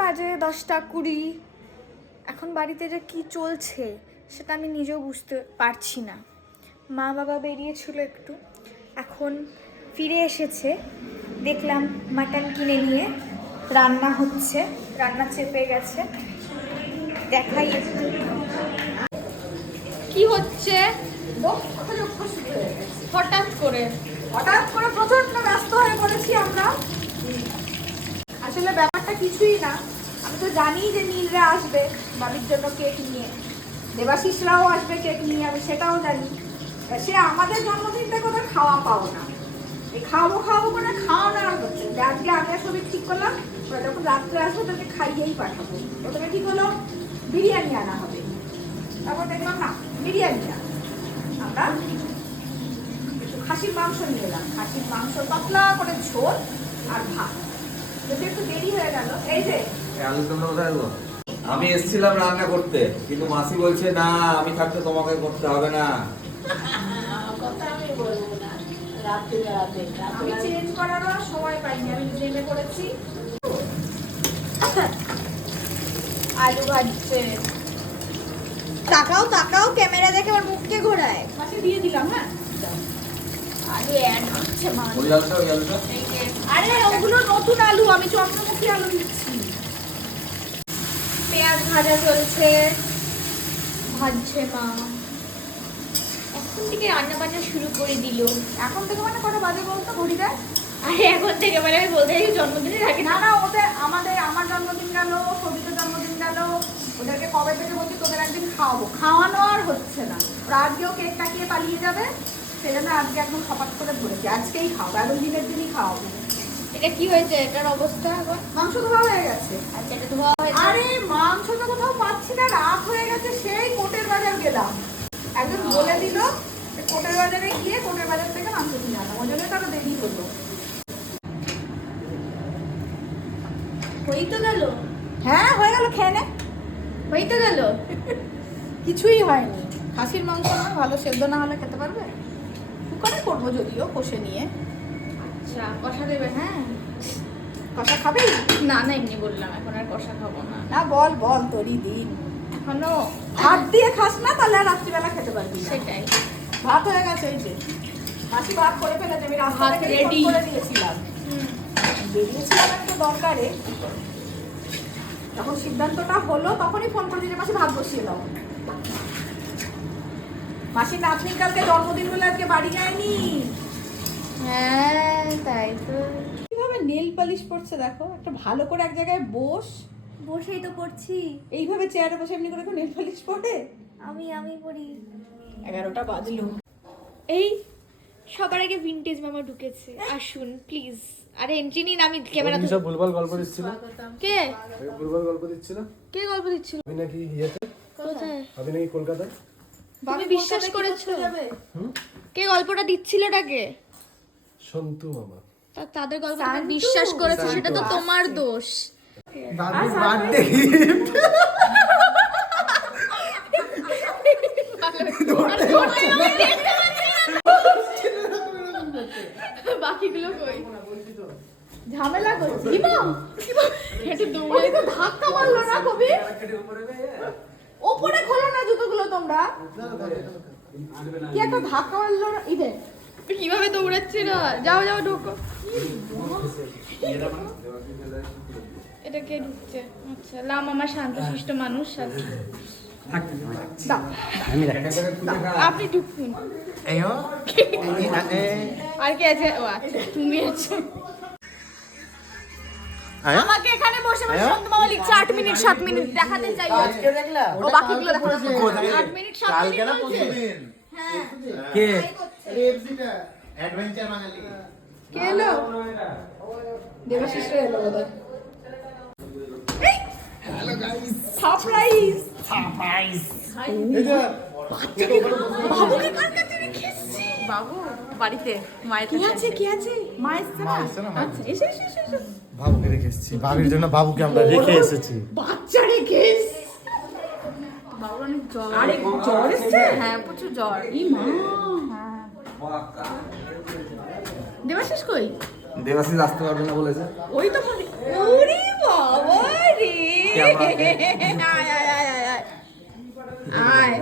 বাজে দশটা কুড়ি। এখন বাড়িতে যে কি চলছে সেটা আমি নিজেও বুঝতে পারছি না। মা বাবা বেরিয়েছিল একটু এখন ফিরে এসেছে। দেখলাম মাটন কিনে নিয়ে রান্না হচ্ছে রান্না চেপে গেছে। দেখাই কি হচ্ছে। হঠাৎ করে? হঠাৎ করে প্রচণ্ড ব্যস্ত হয়ে পড়েছি আমরা। আসলে ব্যাপারটা কিছুই না। আমি তো জানি যে নীলরা আসবে বাবির জন্য কেক নিয়ে। দেবাশিসরাও আসবে কেক নিয়ে, আমি সেটাও জানি। সে আমাদের জন্মদিনটা কোথাও খাওয়া পাও না। এই খাওয়াবো খাওয়াবো করে খাওয়ানো আর হচ্ছে। যে আজকে আমি সবই ঠিক করলাম ওরা যখন রাত্রে আসব তাদেরকে খাইয়েই পাঠাবো। প্রথমে ঠিক হলো বিরিয়ানি আনা হবে। তারপর দেখলাম না, বিরিয়ানি আমরা খাসির মাংস নিয়ে এলাম। খাসির মাংস পাতলা করে ঝোল আর ভাত। যদি একটু দেরি হয়ে গেল এই যে এই আলুর কোথায় গো? আমি এসেছিলাম রান্না করতে কিন্তু মাসি বলছে না আমি থাকতে তোমাকে করতে হবে না আমি চেঞ্জ করারও সময় পাইনি আমি নেমে পড়েছি আলু ভাজছে তাকাও তাকাও ক্যামেরা দেখে আমার মুখকে ঘোরায় মাসে দিয়ে দিলাম হ্যাঁ আরে ওগুলো নতুন আলু আমি চন্দ্রমুখী আলু দিচ্ছি পেঁয়াজ ভাজা চলছে ভাজছে মা। এখন থেকে রান্না বান্না শুরু করে দিল। এখন থেকে মানে কটা বাজে বলতো ঘড়ি আরে এখন থেকে মানে আমি বলতে চাই জন্মদিনের আগে না না ওদের আমাদের আমার জন্মদিন গেল সবিতার জন্মদিন গেল। ওদেরকে কবে থেকে বলছি তোদের একদিন খাওয়াবো। খাওয়ানো আর হচ্ছে না। ওরা আজকেও কেক কাটিয়ে পালিয়ে যাবে। সেই জন্য আজকে একদম সপাত করে ধরেছি। আজকেই খাওয়াবো এখন দিনের দিনই খাওয়াবো এটা কি হয়েছে? এটার অবস্থা এখন মাংস ধোয়া হয়ে গেছে। আচ্ছা এটা ধোয়া হয়েছে আরে মাংস তো কোথাও পাচ্ছি না রাত হয়ে গেছে সেই কোটের বাজার গেলাম। একজন বলে দিল কোটের বাজারে গিয়ে কোটের বাজার থেকে মাংস কিনে আনলাম। ওই জন্য তো আরও দেরি হলো। হয়েই তো গেল। হ্যাঁ হয়ে গেল খেয়ে নে। হয়েই তো গেল। কিছুই হয়নি। খাসির মাংস না ভালো সেদ্ধ না হলে খেতে যদিও কষে নিয়ে। আচ্ছা কষা দেবে হ্যাঁ? কষা খাবি? না না এমনি বললাম এখন আর কষা খাব না। না বল বল তোরই দিন। এখনও ভাত দিয়ে খাস না তাহলে আর রাত্রিবেলা খেতে পারবি সেটাই। ভাত হয়ে গেছে এই যে। মাসি ভাত করে ফেলেছে আমি রাস্তা থেকে ready। করে দিয়েছিলাম। বেরিয়েছিলাম একটু দরকারে। যখন সিদ্ধান্তটা হলো তখনই ফোন করে দিলে মাসি ভাত বসিয়ে দাও। মাসি নাতনির কালকে জন্মদিন বলে আজকে বাড়ি যায়নি। হ্যাঁ তাই তো। কীভাবে নেল পালিশ পড়ছে দেখো? একটা ভালো করে এক জায়গায় বস। বসেই তো পড়ছি। এইভাবে চেয়ারে বসে এমনি করে নেল পালিশ পড়ে আমি আমি পড়ি। এগারোটা বাজলো। এই সবার আগে ভিনটেজ মামা ঢুকেছে। আসুন প্লিজ আরে এন্ট্রি নিন আমি ক্যামেরা সব ভুলভাল গল্প দিচ্ছিল। কে? ভুলভাল গল্প দিচ্ছিল। কে গল্প দিচ্ছিল? আমি নাকি ইয়েতে? কোথায়? আমি নাকি কলকাতায়। তুমি বিশ্বাস করেছ? কে গল্পটা দিচ্ছিলটাকে সন্তু মামা। তাদের গল্প বিশ্বাস করেছ? সেটা তো তোমার দোষ। বার্থডে বাকিগুলো কই? ঝামেলা করছি ইমাম একটু দৌড়ে ধাক্কা মারলো না কবি? ওপরে তোমরা? কি একটা ধাক্কা মারলো? না ইদে কীভাবে দৌড়াচ্ছিল যাও যাও ঢোকো। এটা কে ঢুকছে? আচ্ছা লাম আমার শান্তশিষ্ট মানুষ আছে। আপনি ঢুকুন। আর কে আছে? ও আচ্ছা তুমি আছো। আমাকে এখানে বসে বসে শান্ত মামা লিখছে আট মিনিট সাত মিনিট দেখাতে চাই। ও বাকিগুলো দেখাতে আট মিনিট সাত মিনিট বলছে। কে? কে এলো? দেবাশিস এলো সারপ্রাইজ বাবুকে কার কাছে রেখে বাবু বাড়িতে মায়ের কি আছে কি আছে? মা এসছে না? আচ্ছা এসে এসে এসে, এসে। বাবুকে রেখে এসেছি। বাবির জন্য বাবুকে আমরা রেখে এসেছি। বাচ্চা রেখে হ্যাঁ প্রচুর জ্বর। ই মা। দেবাশিস কই? দেবাশিস আসতে পারবে না বলেছে। ওই তো ওরে বাবা রে। আয় আয় আয় আয় আয় আয়।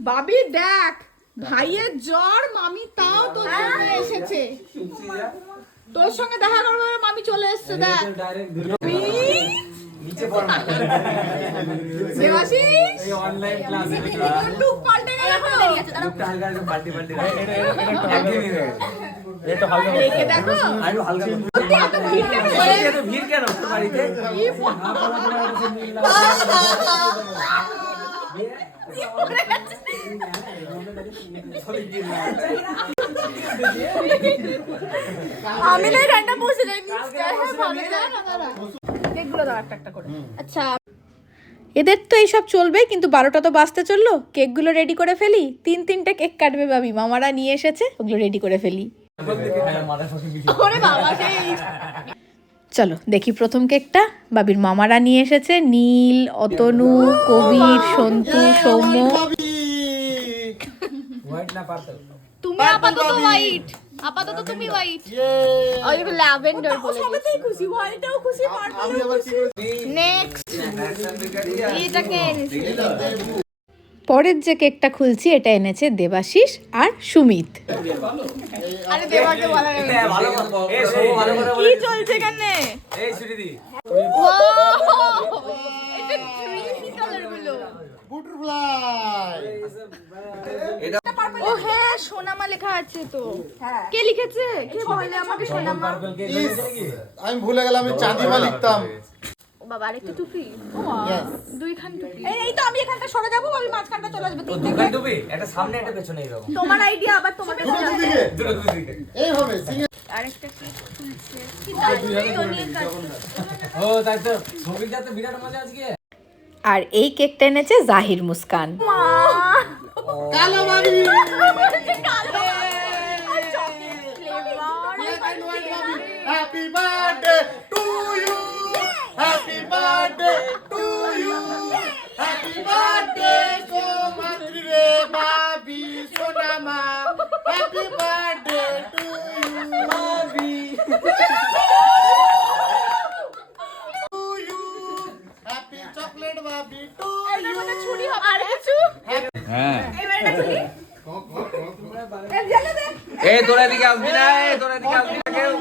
বাবি দেখ। ভাইয়ের জ্বর মামি তাও তোর জন্য এসেছে। তোর সঙ্গে দেখা করব মামি চলে এসছে দেখ। ভিড় কেন? বাড়িতে? আমি না রান্না বসে কেকগুলো দাও একটা একটা করে। আচ্ছা এদের তো এইসব চলবে কিন্তু বারোটা তো বাজতে চলল। কেকগুলো রেডি করে ফেলি তিন তিনটে কেক কাটবে ভাবি। মামারা নিয়ে এসেছে ওগুলো রেডি করে ফেলি। বাবা সেই। চলো দেখি প্রথম কেকটা। বাবির মামারা নিয়ে এসেছে নীল অতনু কবির সন্তু সৌম্য। হোয়াইট না পার্পল? তুমি আপাতত হোয়াইট আপাতত তুমি হোয়াইট ওই ল্যাভেন্ডার বলে সবেতেই খুশি হোয়াইটটাও খুশি পার্পলও খুশি। নেক্সট এটাকে এনেছি পরের যে কেকটা খুলছি এটা এনেছে দেবাশিস আর সুমিত। করে কি চলছে এখানে? ও হ্যাঁ সোনামা লেখা আছে তো। হ্যাঁ। কে লিখেছে? কে বলে? আমাকে সোনামা। আমি ভুলে গেলাম আমি চাঁদিমা লিখতাম। বাবা আরেকটা টুপি? দুইখান টুপি। এই এই তো আমি এখানটা সরে যাব আমি মাঝখানটা চলে আসবে তিনটে টুপি? একটা সামনে একটা পেছনে এরকম তোমার আইডিয়া আবার তোমাকে দুটো দুদিকে। দুটো দুদিকে। এইভাবে সিঙ্গেল। আরেকটা কি খুলছে কি দারুণ অনেক আছে। ও তাই তো ছবির যাতে বিরাট মজা আজকে। আর এই কেকটা এনেছে জাহির মুস্কান। কালো বাবি। কালো happy birthday to you happy birthday to you happy birthday Somatri রে বাবি সোনামা happy birthday to you Babi to you happy chocolate Babi to you ছুরি হবে আর কিছু? হ্যাঁ। এবার এটা খুলি এ জেলে দে। এই তোরা দিকে আসবি না এই তোরা দিকে আসবি না কেউ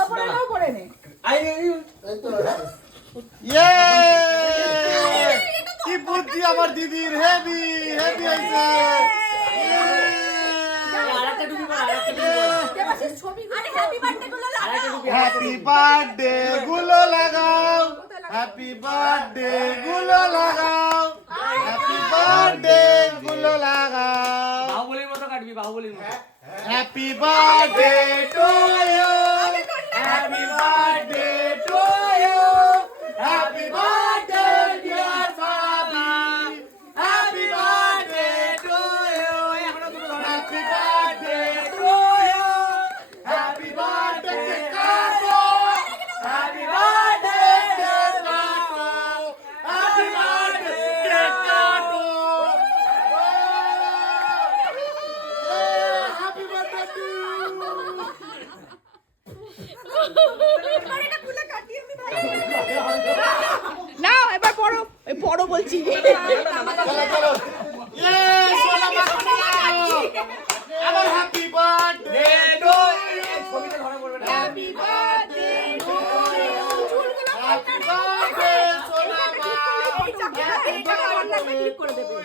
ওপরে নাও পরে নে আই ইয়ে কি বুদ্ধি আমার দিদির হেভি হেভি হইছে দেবাশিস ছবিগুলো হ্যাপি বার্থডে গুলো লাগাও হ্যাপি বার্থডে গুলো লাগাও হ্যাপি বার্থডে গুলো লাগাও হ্যাপি বার্থডে গুলো লাগাও বাহুবলীর মতো কাটবি বাহুবলীর মতো। Happy birthday to you happy বার্থডে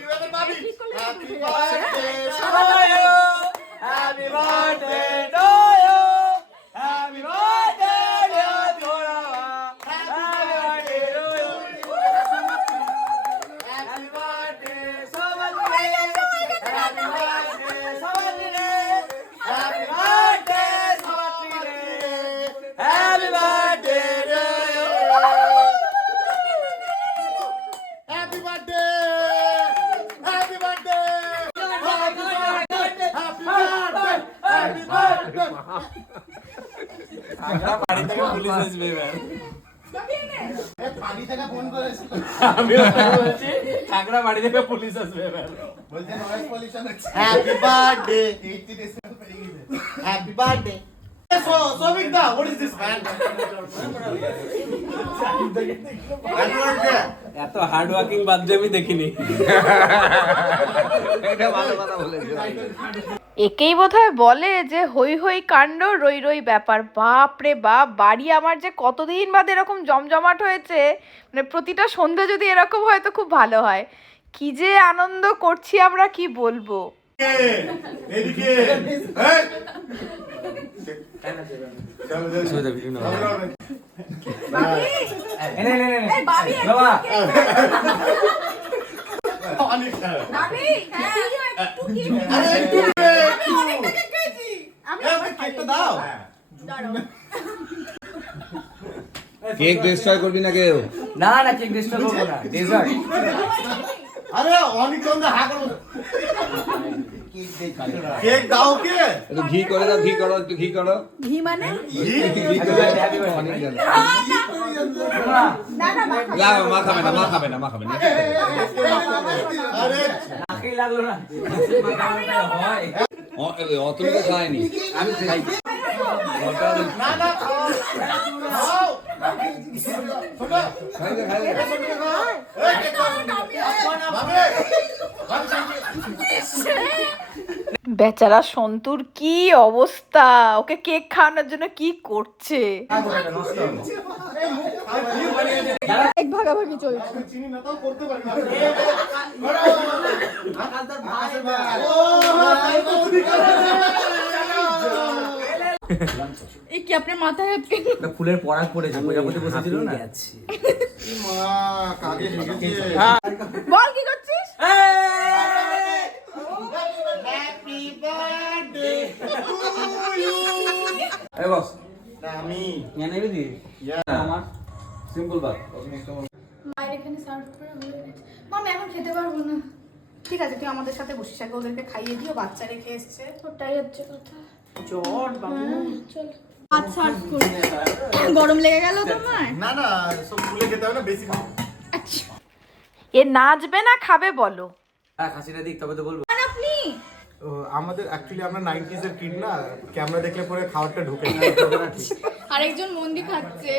করে দেবে বাড়ি থেকে পুলিশ আসবে এবার happy birthday happy birthday So, Somikta, what is this, man? এত হার্ড ওয়ার্কিং বাদ্য আমি দেখিনি। একেই বোধহয় বলে যে হই হই কাণ্ড রই রই ব্যাপার। বাপ রে বাপ বাড়ি আমার যে কতদিন বাদে এরকম জমজমাট হয়েছে মানে প্রতিটা সন্ধে যদি এরকম হয় তো খুব ভালো হয়। কি যে আনন্দ করছি আমরা কি বলব? এদিকে একটু আমাকে কেকটা দাও কেক ডিস্ট্রয় করবি না কেউ না না কেক ডিস্টার্ব করব না ডেজার্ট আরে অনেক চন্দ্র হা করো কেক দাও কে একটু ঘি করে দাও ঘি করো একটু ঘি করো ঘি মানে ঘি? করে। না, মা খাবে না মা খাবে না মা খাবে না আরে লাগল না হয় অতটুকু খায়নি। আমি খাই। ওটা বেচারা সন্তুর কি অবস্থা? ওকে কেক খাওয়ানোর জন্য কি করছে? এক ভাগাভাগি চলছে। এই কি আপনার মাথায় ফুলের পরাগ পড়েছে প্রজাপতি বসেছিল না? আমার সিম্পল মায়ের এখানে সার্ভ করে আমি এখন খেতে পারব না। ঠিক আছে তুই আমাদের সাথে বসিস আগে ওদেরকে খাইয়ে দিও বাচ্চা রেখে এসছে। ওটাই হচ্ছে কথা। জ্বর বাবু। চল। ভাত সার্ভ করি। গরম লেগে গেল তোমার? না না সব ভুলে খেতে হবে না বেশি খাও এ নাচবে না খাবে বলো। হ্যাঁ খাসিটা দিক তবে তো বলব। আপনি? ও, আমাদের অ্যাকচুয়ালি আমরা নাইনটিজ এর কিড না ক্যামেরা দেখলে পরে খাবারটা ঢুকে না আরেকজন মন্দি খাচ্ছে।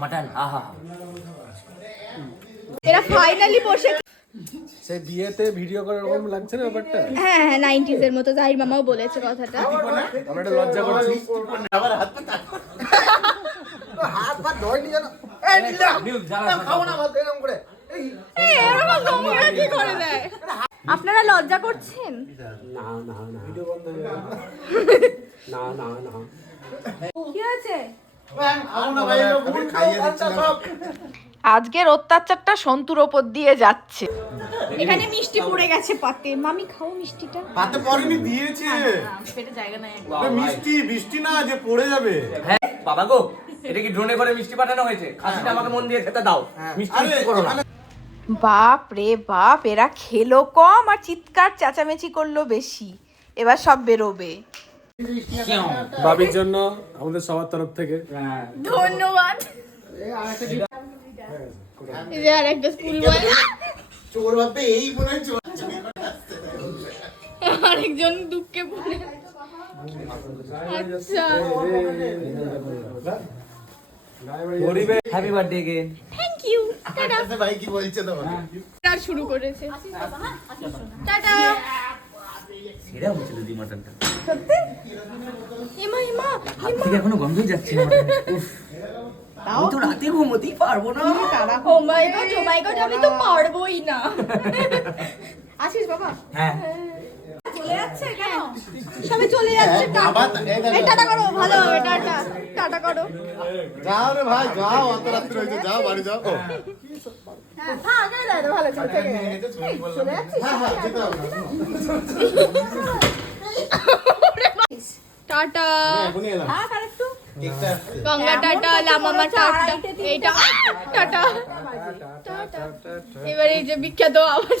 মাটন আহা এরা ফাইনালি বসে সেই বিয়েতে ভিডিও করার ওরকম লাগছে না ব্যাপারটা? হ্যাঁ হ্যাঁ নাইনটিজ এর মতো জাহির মামাও বলেছে কথাটা। আমরা একটা লজ্জা করছি। আবার হাত পা হাত পা ধরেনি জানো খাব না ভাত এরকম করে। এরকম তোমরা কি করে দেয়? আপনারা লজ্জা করছেন? না না না। ভিডিও বন্ধ হয়ে না না না। কি দিচ্ছি না আজকের অত্যাচারটা সন্তুর ওপর দিয়ে যাচ্ছে। এখানে মিষ্টি পড়ে গেছে পাতে। মামি খাও মিষ্টিটা। পাতে পরেনি দিয়েছে। পেটে জায়গা নাই মিষ্টি বৃষ্টি না যে পড়ে যাবে। হ্যাঁ বাবা গো এটা কি ড্রোনে করে মিষ্টি পাঠানো হয়েছে? খাসিটা আমাকে মন দিয়ে খেতে দাও। মিষ্টি মিষ্টি করো না। বাপ রে বাপ এরা খেলো কম আর চিৎকার চেঁচামেচি করল বেশি। এবার সব বেরোবে। বাবির জন্য আমাদের সবার তরফ থেকে। ধন্যবাদ। এই যে আর একটা স্কুল বয় চোর ভাববে এই চোর আরেকজন দুঃখে পড়ে। আচ্ছা। Happy birthday again thank you ta-ta ভাই কি বলছে শুরু করেছে। টাটা। সেরা হচ্ছে দিদি মাটনটা। ইমা ইমা হাত থেকে এখনও গন্ধই যাচ্ছে না উফ। আমি তো রাতে ঘুমোতেই পারব না। ও মাই গড ও মাই গড আমি তো পারবোই না। আসিস বাবা। হ্যাঁ। চলে যাচ্ছে কেন? সবাই চলে যাচ্ছে হ্যাঁ, টাটা। করো ভালো হবে টাটা টাটা করো। যাও রে ভাই যাও অত রাত্রি হয়েছে যাও বাড়ি যাও। হ্যাঁ হ্যাঁ হ্যাঁ হ্যাঁ। টাটা। গঙ্গা টাটা লামামা টাটা। এইটা। Ta-ta ta-ta. এবার এই যে বিখ্যাত আওয়াজ।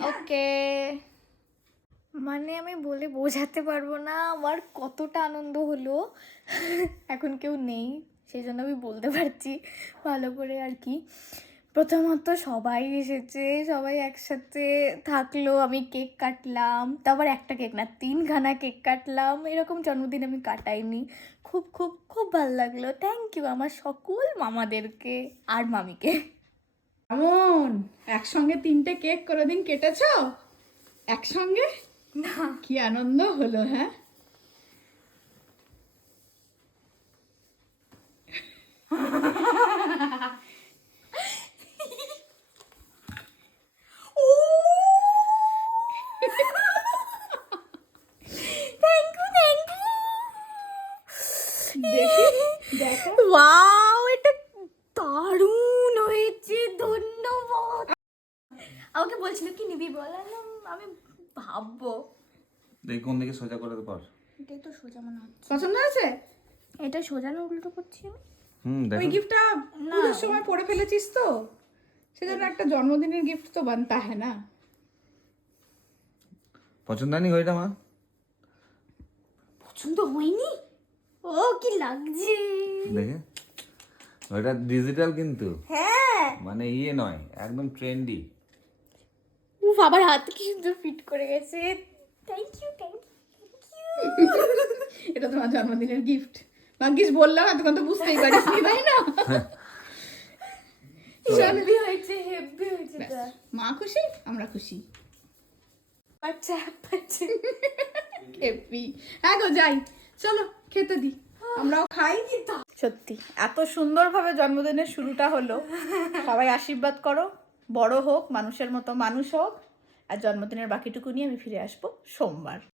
হ্যাঁ? মানে আমি বলে বোঝাতে পারব না, আমার কতটা আনন্দ হলো। এখন কেউ নেই সেই জন্য আমি বলতে পারছি ভালো করে আর কি। প্রথমত সবাই এসেছে, সবাই একসাথে থাকল, আমি কেক কাটলাম, তারপর একটা কেক না, তিনখানা কেক কাটলাম, এরকম জন্মদিন আমি কাটাইনি। খুব খুব খুব ভালো লাগল। থ্যাংক ইউ আমার সকল মামাদেরকে আর মামিকে। এমন একসঙ্গে তিনটে কেক কোনোদিন কেটেছ? একসঙ্গে? না। কি আনন্দ হলো হ্যাঁ? দেখি দেখো। ওয়াও এটা দারুণ। হয়েছে ধন্যবাদ। আমাকে বলছিল কি নিবি বলালাম আমি ভাববো। দেখ কোন দিকে সোজা করে পার। এটাই তো সোজা মনে হচ্ছে। পছন্দ হয়েছে? এটা সোজা না উল্টো করছি আমি। হুম দেখ। ওই গিফটটা পুজোর সময় পরে ফেলেছিস তো? সেজন্য একটা জন্মদিনের গিফট তো বানতা হ্যাঁ না। পছন্দ হয়নি ঘড়িটা মা? পছন্দ হয়নি? ও কি লাগছে। দেখে। ঘড়িটা ডিজিটাল কিন্তু। হ্যাঁ। মানে ইয়ে নয় একদম ট্রেন্ডি উফ আবার হাত কি সুন্দর ফিট করে গেছে। থ্যাংক ইউ থ্যাংক ইউ এটা তোমার জন্মদিনের গিফট ভাগ্যিস বললাম এতক্ষণ তো বুঝতেই পারিস নি, তাই না? হেভি হয়েছে হেভি হয়েছে মা খুশি? আমরা খুশি। বাচ্চা বাচ্চা। হেপি হ্যাঁ গো যাই। চলো খেতে দি। আমরাও খাই সত্যি, এত সুন্দরভাবে জন্মদিনের শুরুটা হলো। সবাই আশীর্বাদ করো, বড় হোক, মানুষের মতো মানুষ হোক, আর জন্মদিনের বাকিটুকু নিয়ে আমি ফিরে আসব সোমবার।